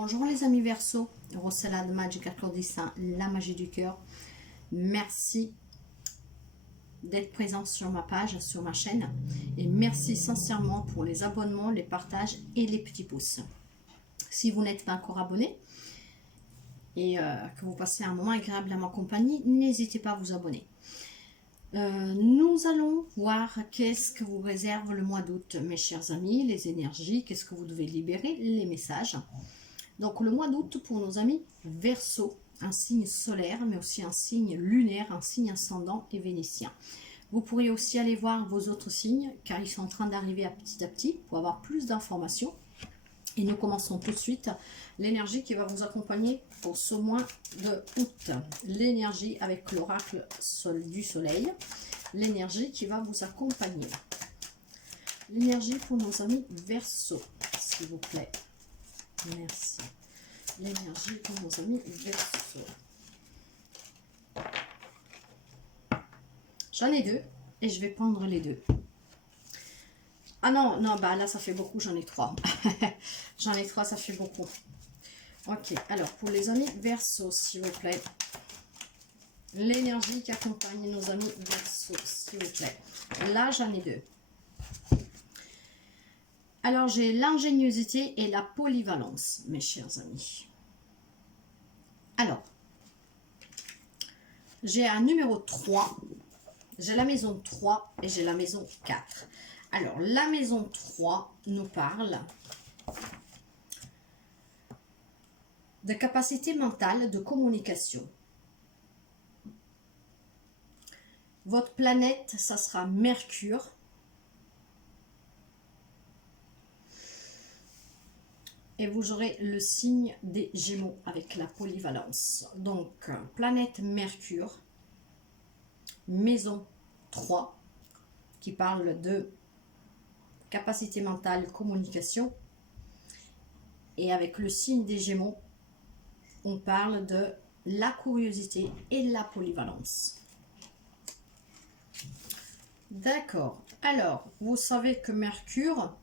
Bonjour les amis Verseau, Rossella de Magic Accordissin, la magie du cœur. Merci d'être présent sur ma page, sur ma chaîne. Et merci sincèrement pour les abonnements, les partages et les petits pouces. Si vous n'êtes pas encore abonné et que vous passez un moment agréable à ma compagnie, n'hésitez pas à vous abonner. Nous allons voir qu'est-ce que vous réserve le mois d'août, mes chers amis, les énergies, qu'est-ce que vous devez libérer, les messages. Donc le mois d'août pour nos amis Verseau, un signe solaire, mais aussi un signe lunaire, un signe ascendant et vénitien. Vous pourrez aussi aller voir vos autres signes, car ils sont en train d'arriver à petit pour avoir plus d'informations. Et nous commençons tout de suite l'énergie qui va vous accompagner pour ce mois de août. L'énergie avec l'oracle du soleil, l'énergie qui va vous accompagner. L'énergie pour nos amis Verseau, s'il vous plaît. Merci. L'énergie pour nos amis Verseau. J'en ai deux et je vais prendre les deux. Ah non, non, bah là ça fait beaucoup, j'en ai trois. J'en ai trois, ça fait beaucoup. Ok, alors pour les amis Verseau, s'il vous plaît. L'énergie qui accompagne nos amis Verseau, s'il vous plaît. Là, j'en ai deux. Alors, j'ai l'ingéniosité et la polyvalence, mes chers amis. Alors, j'ai un numéro 3, j'ai la maison 3 et j'ai la maison 4. Alors, la maison 3 nous parle de capacité mentale de communication. Votre planète, ça sera Mercure. Et vous aurez le signe des Gémeaux avec la polyvalence. Donc, planète Mercure, maison 3, qui parle de capacité mentale, communication. Et avec le signe des Gémeaux, on parle de la curiosité et la polyvalence. D'accord. Alors, vous savez que Mercure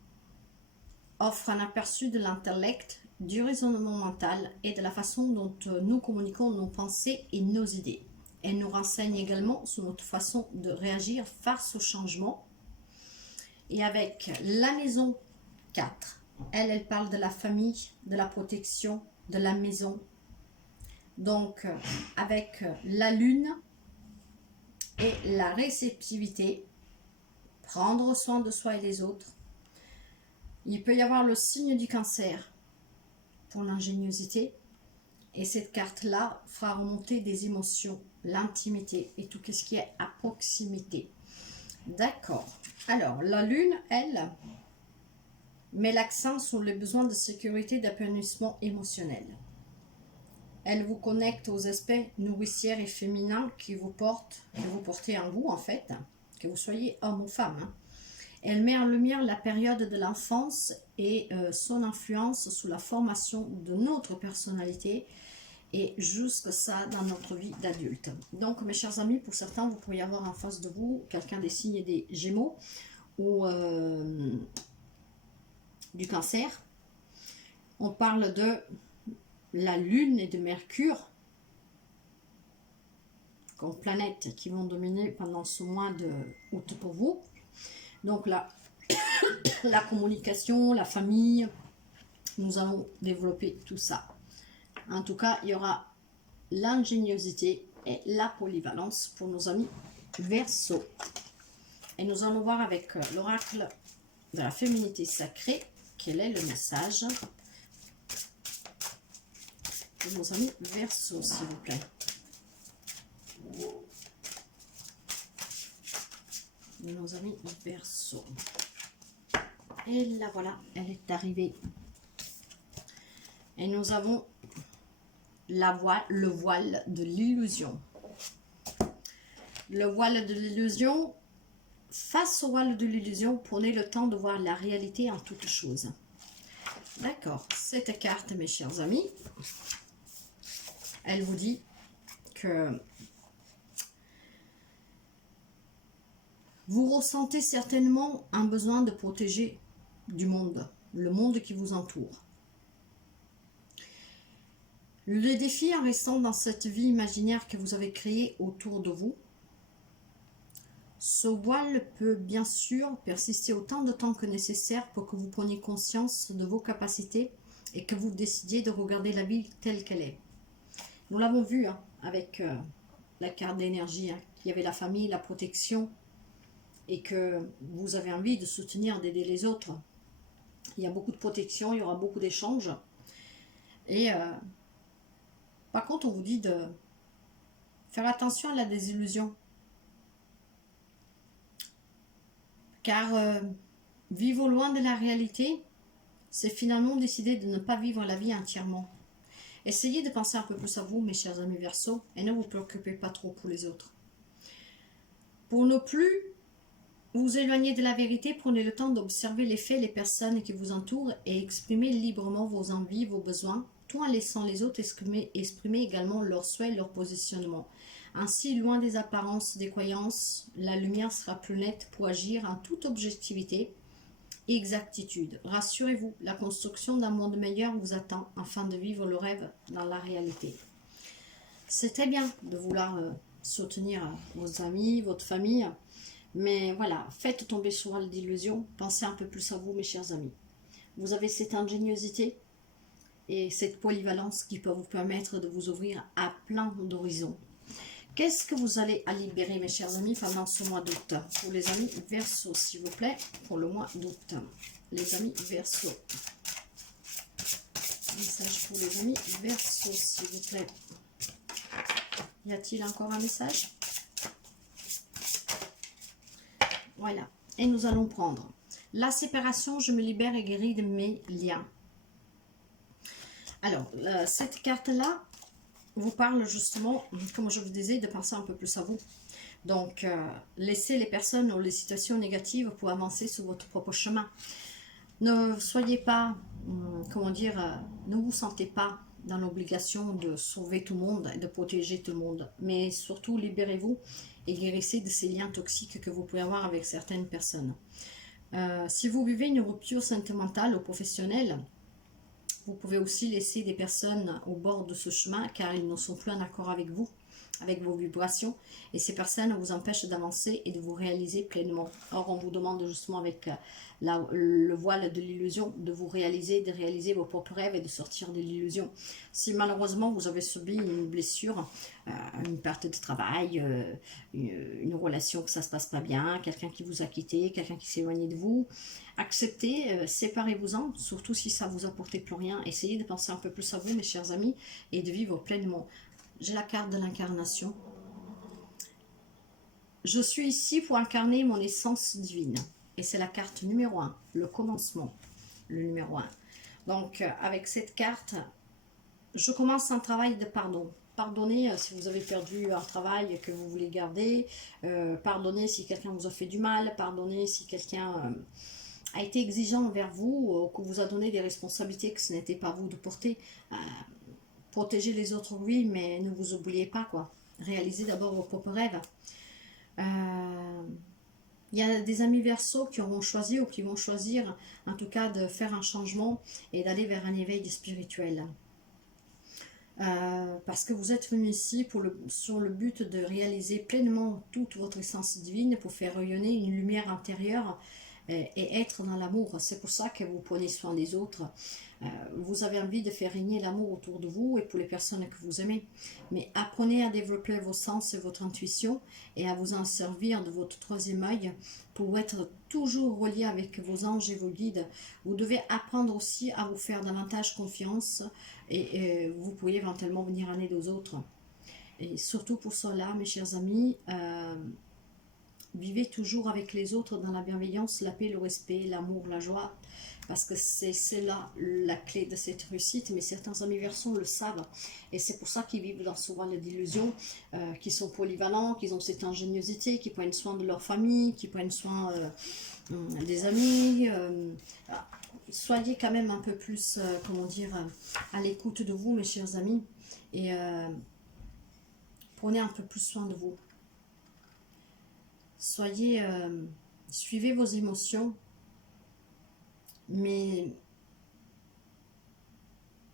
offre un aperçu de l'intellect, du raisonnement mental et de la façon dont nous communiquons nos pensées et nos idées. Elle nous renseigne également sur notre façon de réagir face au changement. Et avec la maison 4, elle parle de la famille, de la protection, de la maison. Donc, avec la lune et la réceptivité, prendre soin de soi et des autres. Il peut y avoir le signe du cancer pour l'ingéniosité. Et cette carte-là fera remonter des émotions, l'intimité et tout ce qui est à proximité. D'accord. Alors, la lune, elle, met l'accent sur les besoins de sécurité, d'épanouissement émotionnel. Elle vous connecte aux aspects nourriciers et féminins que vous portez en vous, en fait, que vous soyez homme ou femme, hein. Elle met en lumière la période de l'enfance et son influence sur la formation de notre personnalité et jusque ça dans notre vie d'adulte. Donc, mes chers amis, pour certains, vous pourriez avoir en face de vous quelqu'un des signes des Gémeaux ou du Cancer. On parle de la Lune et de Mercure comme planètes qui vont dominer pendant ce mois de août pour vous. Donc là, la communication, la famille, nous allons développer tout ça. En tout cas, il y aura l'ingéniosité et la polyvalence pour nos amis Verseau. Et nous allons voir avec l'oracle de la féminité sacrée, quel est le message pour nos amis Verseau, s'il vous plaît. Nos amis Verseau. Et là, voilà, elle est arrivée. Et nous avons le voile de l'illusion. Le voile de l'illusion, face au voile de l'illusion, prenez le temps de voir la réalité en toutes choses. D'accord, cette carte, mes chers amis, elle vous dit que vous ressentez certainement un besoin de protéger du monde, le monde qui vous entoure. Le défi en restant dans cette vie imaginaire que vous avez créée autour de vous, ce voile peut bien sûr persister autant de temps que nécessaire pour que vous preniez conscience de vos capacités et que vous décidiez de regarder la vie telle qu'elle est. Nous l'avons vu hein, avec la carte d'énergie, hein, qu'il y avait la famille, la protection, et que vous avez envie de soutenir, d'aider les autres. Il y a beaucoup de protection, il y aura beaucoup d'échanges. Et par contre, on vous dit de faire attention à la désillusion. Car vivre loin de la réalité, c'est finalement décider de ne pas vivre la vie entièrement. Essayez de penser un peu plus à vous, mes chers amis Verseaux, et ne vous préoccupez pas trop pour les autres. Pour ne plus vous éloigner de la vérité, prenez le temps d'observer les faits, les personnes qui vous entourent et exprimez librement vos envies, vos besoins, tout en laissant les autres exprimer également leurs souhaits, leur positionnement. Ainsi, loin des apparences, des croyances, la lumière sera plus nette pour agir en toute objectivité et exactitude. Rassurez-vous, la construction d'un monde meilleur vous attend afin de vivre le rêve dans la réalité. C'est très bien de vouloir soutenir vos amis, votre famille, mais voilà, faites tomber ce voile d'illusion, pensez un peu plus à vous, mes chers amis. Vous avez cette ingéniosité et cette polyvalence qui peut vous permettre de vous ouvrir à plein d'horizons. Qu'est-ce que vous allez à libérer, mes chers amis, pendant ce mois d'août? Pour les amis Verseaux, s'il vous plaît, pour le mois d'août. Les amis Verseaux. Message pour les amis Verseaux, s'il vous plaît. Y a-t-il encore un message? Voilà. Et nous allons prendre la séparation, je me libère et guéris de mes liens. Alors, cette carte-là vous parle justement, comme je vous disais, de penser un peu plus à vous. Donc, laissez les personnes ou les situations négatives pour avancer sur votre propre chemin. Ne soyez pas, comment dire, ne vous sentez pas dans l'obligation de sauver tout le monde et de protéger tout le monde. Mais surtout, libérez-vous et guérissez de ces liens toxiques que vous pouvez avoir avec certaines personnes. Si vous vivez une rupture sentimentale ou professionnelle, vous pouvez aussi laisser des personnes au bord de ce chemin car ils ne sont plus en accord avec vous, avec vos vibrations. Et ces personnes vous empêchent d'avancer et de vous réaliser pleinement. Or, on vous demande justement avec le voile de l'illusion de vous réaliser, de réaliser vos propres rêves et de sortir de l'illusion. Si malheureusement vous avez subi une blessure, une perte de travail, une relation que ça ne se passe pas bien, quelqu'un qui vous a quitté, quelqu'un qui s'est éloigné de vous, acceptez, séparez-vous-en, surtout si ça vous apportait plus rien. Essayez de penser un peu plus à vous, mes chers amis, et de vivre pleinement. J'ai la carte de l'incarnation. Je suis ici pour incarner mon essence divine. Et c'est la carte numéro 1, le commencement, le numéro 1. Donc, avec cette carte, je commence un travail de pardon. Pardonnez si vous avez perdu un travail que vous voulez garder. Pardonnez si quelqu'un vous a fait du mal. Pardonnez si quelqu'un a été exigeant envers vous, que vous a donné des responsabilités que ce n'était pas vous de porter. Protégez les autres, oui, mais ne vous oubliez pas, quoi. Réalisez d'abord vos propres rêves. Il y a des amis Verseaux qui auront choisi ou qui vont choisir, en tout cas, de faire un changement et d'aller vers un éveil spirituel. Parce que vous êtes venu ici sur le but de réaliser pleinement toute votre essence divine pour faire rayonner une lumière intérieure et être dans l'amour. C'est pour ça que vous prenez soin des autres. Vous avez envie de faire régner l'amour autour de vous et pour les personnes que vous aimez. Mais apprenez à développer vos sens et votre intuition et à vous en servir de votre troisième œil pour être toujours relié avec vos anges et vos guides. Vous devez apprendre aussi à vous faire davantage confiance et vous pouvez éventuellement venir en aide aux autres. Et surtout pour cela, mes chers amis, vivez toujours avec les autres dans la bienveillance, la paix, le respect, l'amour, la joie, parce que c'est là la clé de cette réussite. Mais certains amis Verseaux le savent, et c'est pour ça qu'ils vivent dans ce voile d'illusion, qui sont polyvalents, qui ont cette ingéniosité, qui prennent soin de leur famille, qui prennent soin des amis. Soyez quand même un peu plus, comment dire, à l'écoute de vous, mes chers amis, et prenez un peu plus soin de vous. Soyez, suivez vos émotions, mais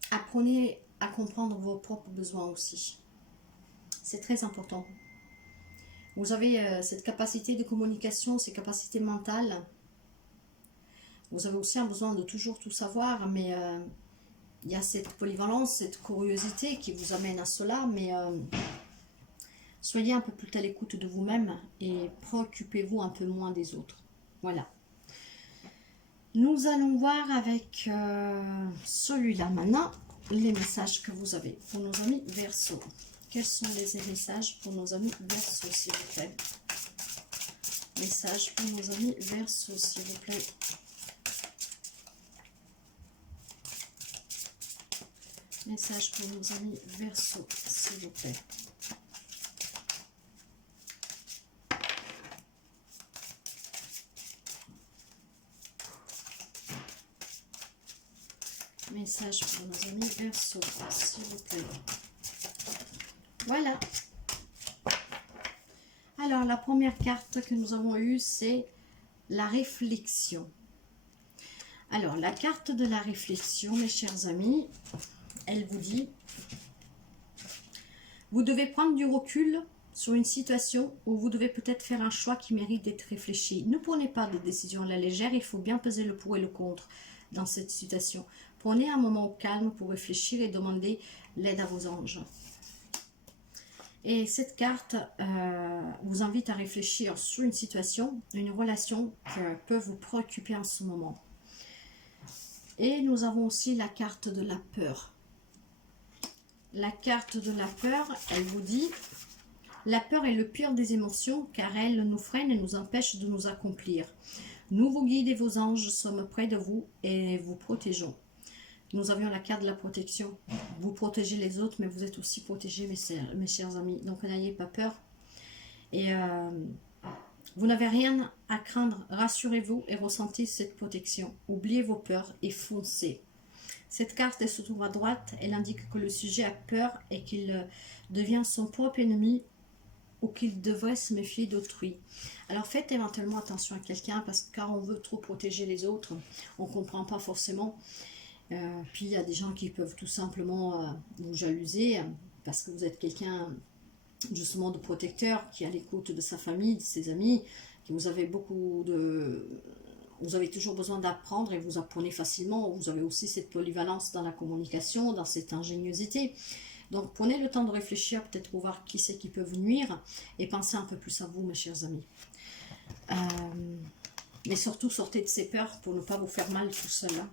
apprenez à comprendre vos propres besoins aussi. C'est très important. Vous avez cette capacité de communication, ces capacités mentales. Vous avez aussi un besoin de toujours tout savoir, mais il y a cette polyvalence, cette curiosité qui vous amène à cela, mais soyez un peu plus à l'écoute de vous-même et préoccupez-vous un peu moins des autres. Voilà. Nous allons voir avec celui-là maintenant, les messages que vous avez pour nos amis Verseau. Quels sont les messages pour nos amis Verseau, s'il vous plaît? Messages pour nos amis Verseau, s'il vous plaît. Message pour nos amis Verseau, s'il vous plaît. Message pour nos amis Verseau, s'il vous plaît. Voilà. Alors, la première carte que nous avons eue, c'est la réflexion. Alors, la carte de la réflexion, mes chers amis, elle vous dit, vous devez prendre du recul sur une situation où vous devez peut-être faire un choix qui mérite d'être réfléchi. Ne prenez pas de décision à la légère, il faut bien peser le pour et le contre dans cette situation. Prenez un moment au calme pour réfléchir et demander l'aide à vos anges. Et cette carte vous invite à réfléchir sur une situation, une relation qui peut vous préoccuper en ce moment. Et nous avons aussi la carte de la peur. La carte de la peur, elle vous dit, la peur est le pire des émotions car elle nous freine et nous empêche de nous accomplir. Nous, vos guides et vos anges, sommes près de vous et vous protégeons. Nous avions la carte de la protection. Vous protégez les autres, mais vous êtes aussi protégés, mes chers amis. Donc, n'ayez pas peur. Et vous n'avez rien à craindre. Rassurez-vous et ressentez cette protection. Oubliez vos peurs et foncez. Cette carte, elle se trouve à droite. Elle indique que le sujet a peur et qu'il devient son propre ennemi ou qu'il devrait se méfier d'autrui. Alors, faites éventuellement attention à quelqu'un parce que quand on veut trop protéger les autres, on ne comprend pas forcément. Puis il y a des gens qui peuvent tout simplement vous jalouser parce que vous êtes quelqu'un justement de protecteur qui est à l'écoute de sa famille, de ses amis, que vous avez vous avez toujours besoin d'apprendre et vous apprenez facilement. Vous avez aussi cette polyvalence dans la communication, dans cette ingéniosité. Donc prenez le temps de réfléchir, peut-être pour voir qui c'est qui peut vous nuire et pensez un peu plus à vous, mes chers amis. Mais surtout sortez de ces peurs pour ne pas vous faire mal tout seul. Hein.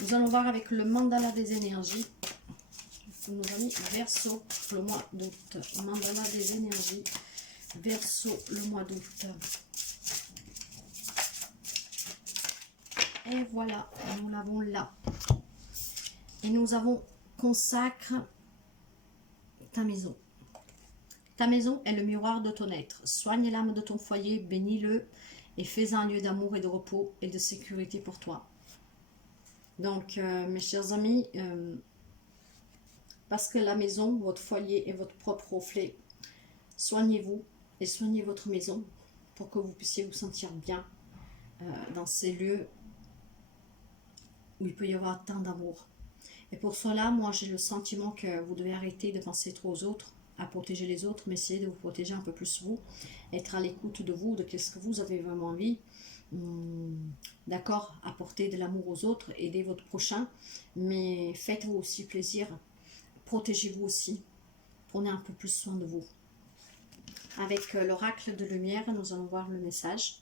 Nous allons voir avec le mandala des énergies. Pour nos amis Verseau, le mois d'août. Mandala des énergies. Verseau, le mois d'août. Et voilà, nous l'avons là. Et nous avons consacre ta maison. Ta maison est le miroir de ton être. Soigne l'âme de ton foyer, bénis-le et fais un lieu d'amour et de repos et de sécurité pour toi. Donc, mes chers amis, parce que la maison, votre foyer est votre propre reflet, soignez-vous et soignez votre maison pour que vous puissiez vous sentir bien dans ces lieux où il peut y avoir tant d'amour. Et pour cela, moi, j'ai le sentiment que vous devez arrêter de penser trop aux autres, à protéger les autres, mais essayer de vous protéger un peu plus vous, être à l'écoute de vous, de qu'est-ce que vous avez vraiment envie. D'accord, apporter de l'amour aux autres, aider votre prochain, mais faites-vous aussi plaisir, protégez-vous aussi, prenez un peu plus soin de vous. Avec l'oracle de lumière, nous allons voir le message.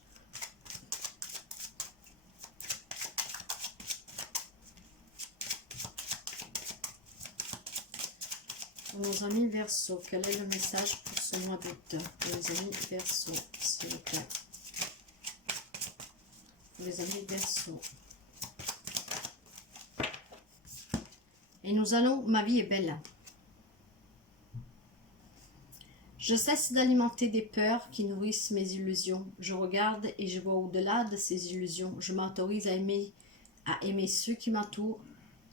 Pour nos amis Verseau, quel est le message pour ce mois d'août? Pour les amis Verseau, s'il vous plaît. Les amis Verseau. Et nous allons, ma vie est belle. Je cesse d'alimenter des peurs qui nourrissent mes illusions. Je regarde et je vois au-delà de ces illusions. Je m'autorise à aimer ceux qui m'entourent.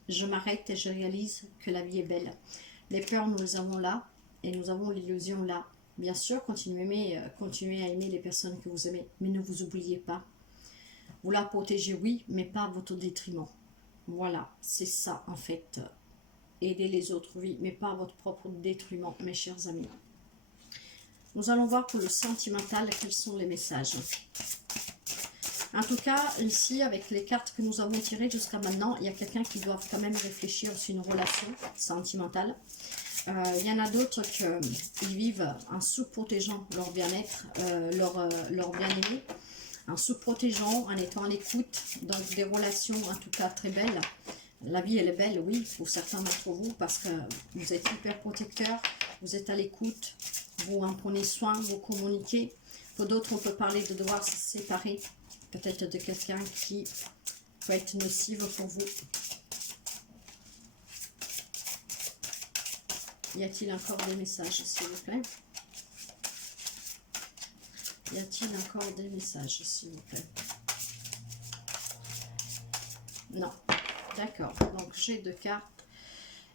Je m'arrête et je réalise que la vie est belle. Les peurs, nous les avons là et nous avons l'illusion là. Bien sûr, continuez à aimer les personnes que vous aimez, mais ne vous oubliez pas. Vous la protégez, oui, mais pas à votre détriment. Voilà, c'est ça en fait. Aider les autres, oui, mais pas à votre propre détriment, mes chers amis. Nous allons voir pour le sentimental quels sont les messages. En tout cas, ici, avec les cartes que nous avons tirées jusqu'à maintenant, il y a quelqu'un qui doit quand même réfléchir sur une relation sentimentale. Il y en a d'autres qui vivent en sous-protégeant leur bien-être, leur bien-aimé, en sous-protégeant, en étant à l'écoute, donc des relations en tout cas très belles. La vie elle est belle, oui, pour certains d'entre vous, parce que vous êtes hyper protecteur, vous êtes à l'écoute, vous en prenez soin, vous communiquez. Pour d'autres, on peut parler de devoir se séparer, peut-être de quelqu'un qui peut être nocive pour vous. Y a-t-il encore des messages, s'il vous plaît? Y a-t-il encore des messages, s'il vous plaît? Non. D'accord. Donc, j'ai 2 cartes.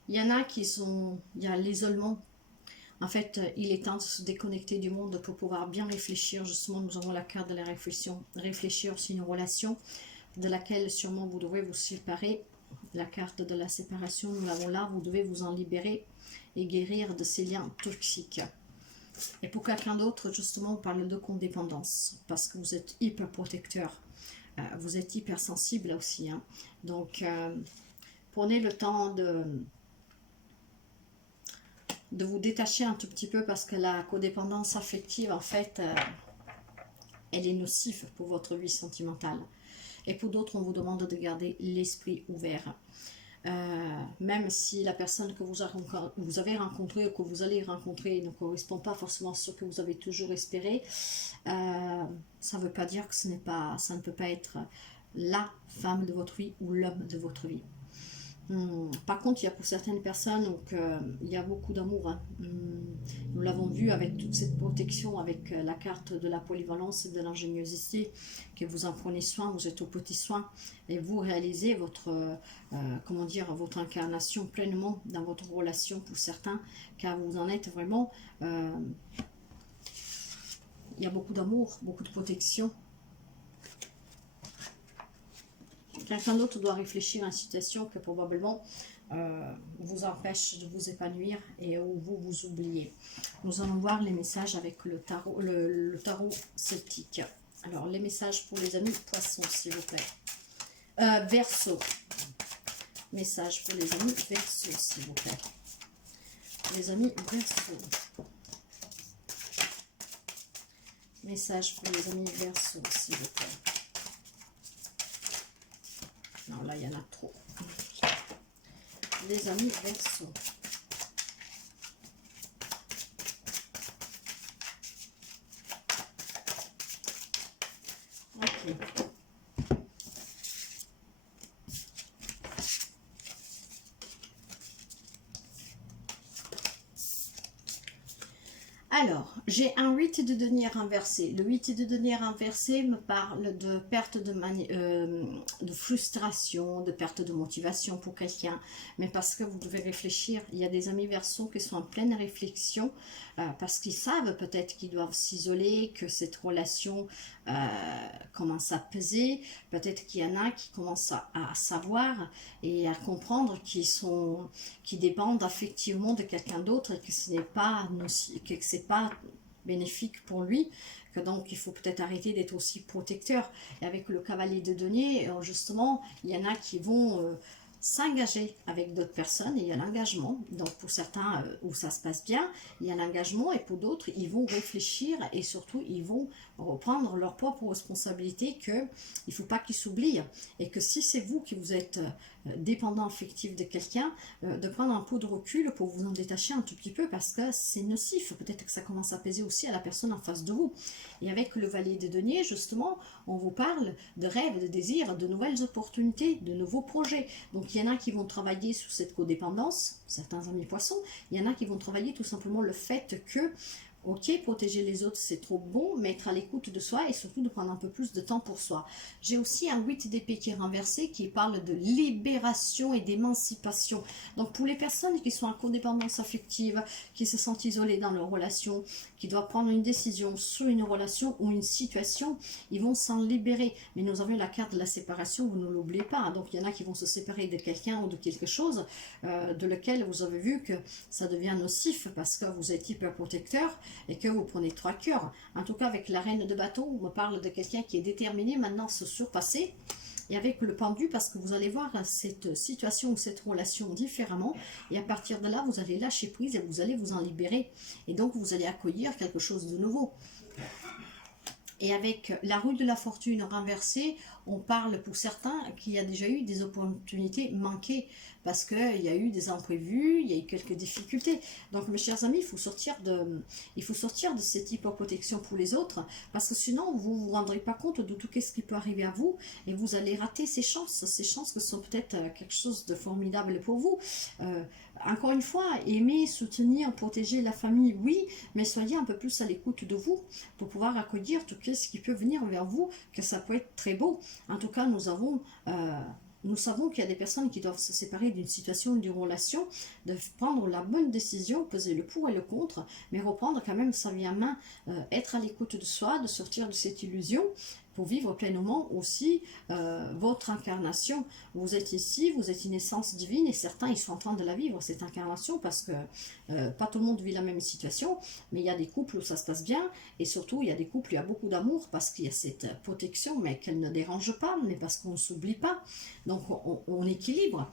Il y en a qui sont... Il y a l'isolement. En fait, il est temps de se déconnecter du monde pour pouvoir bien réfléchir. Justement, nous avons la carte de la réflexion. Réfléchir sur une relation de laquelle sûrement vous devrez vous séparer. La carte de la séparation, nous l'avons là. Vous devez vous en libérer et guérir de ces liens toxiques. Et pour quelqu'un d'autre, justement, on parle de codépendance. Parce que vous êtes hyper protecteur. Vous êtes hyper sensible aussi. Hein. Donc, prenez le temps de vous détacher un tout petit peu parce que la codépendance affective, en fait, elle est nocive pour votre vie sentimentale. Et pour d'autres, on vous demande de garder l'esprit ouvert. Même si la personne que vous avez rencontrée ou que vous allez rencontrer ne correspond pas forcément à ce que vous avez toujours espéré, ça ne veut pas dire que ça ne peut pas être la femme de votre vie ou l'homme de votre vie. Par contre, il y a pour certaines personnes donc, il y a beaucoup d'amour. Hein. Nous l'avons vu avec toute cette protection, avec la carte de la polyvalence et de l'ingéniosité, que vous en prenez soin, vous êtes au petit soin et vous réalisez votre, comment dire, votre incarnation pleinement dans votre relation pour certains, car vous en êtes vraiment... il y a beaucoup d'amour, beaucoup de protection. Quelqu'un d'autre doit réfléchir à une situation que probablement vous empêche de vous épanouir et où vous vous oubliez. Nous allons voir les messages avec le tarot, le tarot celtique. Alors, les messages pour les amis poissons, s'il vous plaît. Verseau. Message pour les amis Verseau, s'il vous plaît. Les amis Verseau. Message pour les amis Verseau, s'il vous plaît. Non, là, il y en a trop. Les amis Verseau. Ok. Alors, j'ai un 8 de denier inversé. Le 8 de denier inversé me parle de perte de frustration, de perte de motivation pour quelqu'un. Mais parce que vous devez réfléchir, il y a des amis Verseau qui sont en pleine réflexion parce qu'ils savent peut-être qu'ils doivent s'isoler, que cette relation commence à peser. Peut-être qu'il y en a qui commencent à savoir et à comprendre qu'ils dépendent effectivement de quelqu'un d'autre et que ce n'est pas que c'est pas bénéfique pour lui, que donc il faut peut-être arrêter d'être aussi protecteur. Et avec le cavalier de denier, justement, il y en a qui vont s'engager avec d'autres personnes et il y a l'engagement. Donc pour certains où ça se passe bien, il y a l'engagement et pour d'autres, ils vont réfléchir et surtout ils vont reprendre leur propre responsabilité qu'il ne faut pas qu'ils s'oublient et que si c'est vous qui vous êtes dépendant affectif de quelqu'un, de prendre un peu de recul pour vous en détacher un tout petit peu parce que c'est nocif. Peut-être que ça commence à peser aussi à la personne en face de vous. Et avec le Valet des Deniers, justement, on vous parle de rêves, de désirs, de nouvelles opportunités, de nouveaux projets. Donc il y en a qui vont travailler sur cette codépendance, certains amis poissons, il y en a qui vont travailler tout simplement le fait que Ok, protéger les autres, c'est trop bon, mais être à l'écoute de soi et surtout de prendre un peu plus de temps pour soi. J'ai aussi un 8 d'épée qui est renversé, qui parle de libération et d'émancipation. Donc pour les personnes qui sont en codépendance affective, qui se sentent isolées dans leur relation, qui doivent prendre une décision sur une relation ou une situation, ils vont s'en libérer. Mais nous avons la carte de la séparation, vous ne l'oubliez pas. Donc il y en a qui vont se séparer de quelqu'un ou de quelque chose de lequel vous avez vu que ça devient nocif parce que vous êtes hyper protecteur et que vous prenez 3 cœurs. En tout cas, avec la reine de bâton, on me parle de quelqu'un qui est déterminé maintenant à se surpasser. Et avec le pendu, parce que vous allez voir cette situation ou cette relation différemment. Et à partir de là, vous allez lâcher prise et vous allez vous en libérer. Et donc, vous allez accueillir quelque chose de nouveau. Et avec la roue de la fortune renversée, on parle pour certains qu'il y a déjà eu des opportunités manquées parce qu'il y a eu des imprévus, il y a eu quelques difficultés. Donc mes chers amis, il faut sortir de cette hyperprotection pour les autres parce que sinon vous ne vous rendrez pas compte de tout ce qui peut arriver à vous et vous allez rater ces chances qui sont peut-être quelque chose de formidable pour vous. Encore une fois, aimer, soutenir, protéger la famille, oui, mais soyez un peu plus à l'écoute de vous pour pouvoir accueillir tout ce qui peut venir vers vous, que ça peut être très beau. En tout cas, nous savons qu'il y a des personnes qui doivent se séparer d'une situation, d'une relation, de prendre la bonne décision, peser le pour et le contre, mais reprendre quand même sa vie en main, être à l'écoute de soi, de sortir de cette illusion, pour vivre pleinement aussi votre incarnation. Vous êtes ici, vous êtes une essence divine et certains ils sont en train de la vivre cette incarnation parce que pas tout le monde vit la même situation, mais il y a des couples où ça se passe bien et surtout il y a des couples où il y a beaucoup d'amour parce qu'il y a cette protection mais qu'elle ne dérange pas, mais parce qu'on ne s'oublie pas, donc on équilibre.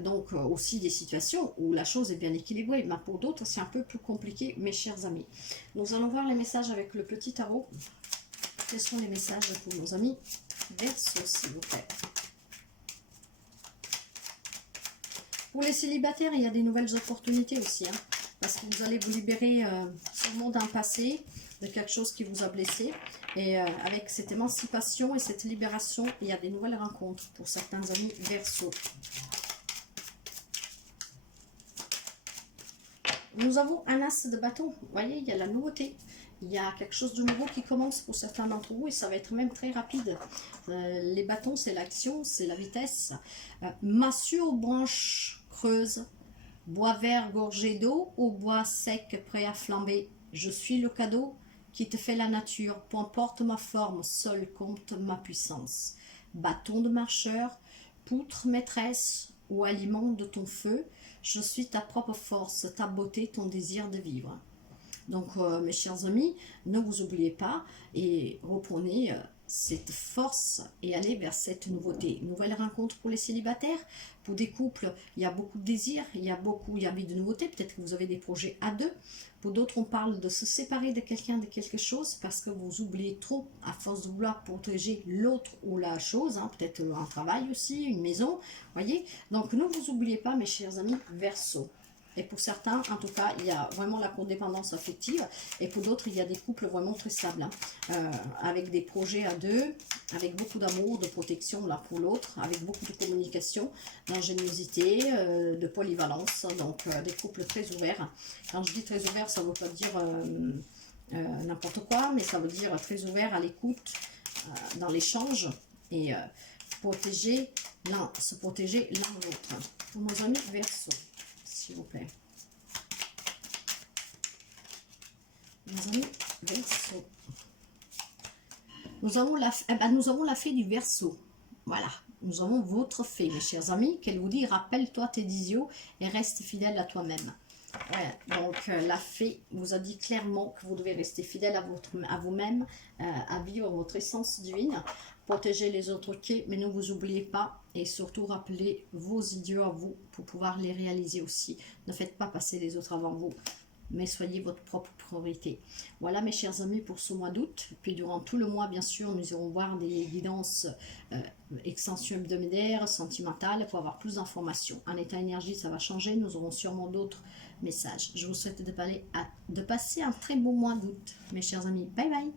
Donc aussi des situations où la chose est bien équilibrée, mais pour d'autres c'est un peu plus compliqué mes chers amis. Nous allons voir les messages avec le petit tarot. Quels sont les messages pour nos amis Verseau, s'il vous plaît. Pour les célibataires, il y a des nouvelles opportunités aussi. Parce que vous allez vous libérer sûrement d'un passé, de quelque chose qui vous a blessé. Et avec cette émancipation et cette libération, il y a des nouvelles rencontres pour certains amis Verseau. Nous avons un as de bâton. Vous voyez, il y a la nouveauté. Il y a quelque chose de nouveau qui commence pour certains d'entre vous et ça va être même très rapide. Les bâtons, c'est l'action, c'est la vitesse. Massue aux branches creuses, bois vert gorgé d'eau, au bois sec prêt à flamber. Je suis le cadeau qui te fait la nature, peu importe ma forme, seul compte ma puissance. Bâton de marcheur, poutre maîtresse ou aliment de ton feu, je suis ta propre force, ta beauté, ton désir de vivre. Donc, mes chers amis, ne vous oubliez pas et reprenez cette force et allez vers cette nouveauté. Nouvelle rencontre pour les célibataires, pour des couples, il y a beaucoup de désirs, il y a envie de nouveautés, peut-être que vous avez des projets à deux. Pour d'autres, on parle de se séparer de quelqu'un, de quelque chose, parce que vous oubliez trop, à force de vouloir protéger l'autre ou la chose, peut-être un travail aussi, une maison, voyez. Donc, ne vous oubliez pas, mes chers amis, Verseau. Et pour certains, en tout cas, il y a vraiment la codépendance affective. Et pour d'autres, il y a des couples vraiment très stables. Avec des projets à deux, avec beaucoup d'amour, de protection l'un pour l'autre, avec beaucoup de communication, d'ingéniosité, de polyvalence. Donc, des couples très ouverts. Quand je dis très ouverts, ça ne veut pas dire n'importe quoi, mais ça veut dire très ouvert à l'écoute, dans l'échange et se protéger l'un l'autre. Pour nos amis Verseau, s'il vous plaît. Nos amis Verseau. Nous avons la fée du Verseau. Voilà. Nous avons votre fée, mes chers amis, qu'elle vous dit, rappelle-toi tes isios et reste fidèle à toi-même. Ouais, donc la fée vous a dit clairement que vous devez rester fidèle à vous-même, à vivre votre essence divine, protéger les autres mais ne vous oubliez pas et surtout rappelez vos idéaux à vous pour pouvoir les réaliser aussi. Ne faites pas passer les autres avant vous, mais soyez votre propre priorité. Voilà mes chers amis pour ce mois d'août. Puis durant tout le mois, bien sûr, nous irons voir des guidances extension hebdomadaire, sentimentale, pour avoir plus d'informations. En état énergie, ça va changer. Nous aurons sûrement d'autres messages. Je vous souhaite de passer un très beau mois d'août, mes chers amis. Bye bye.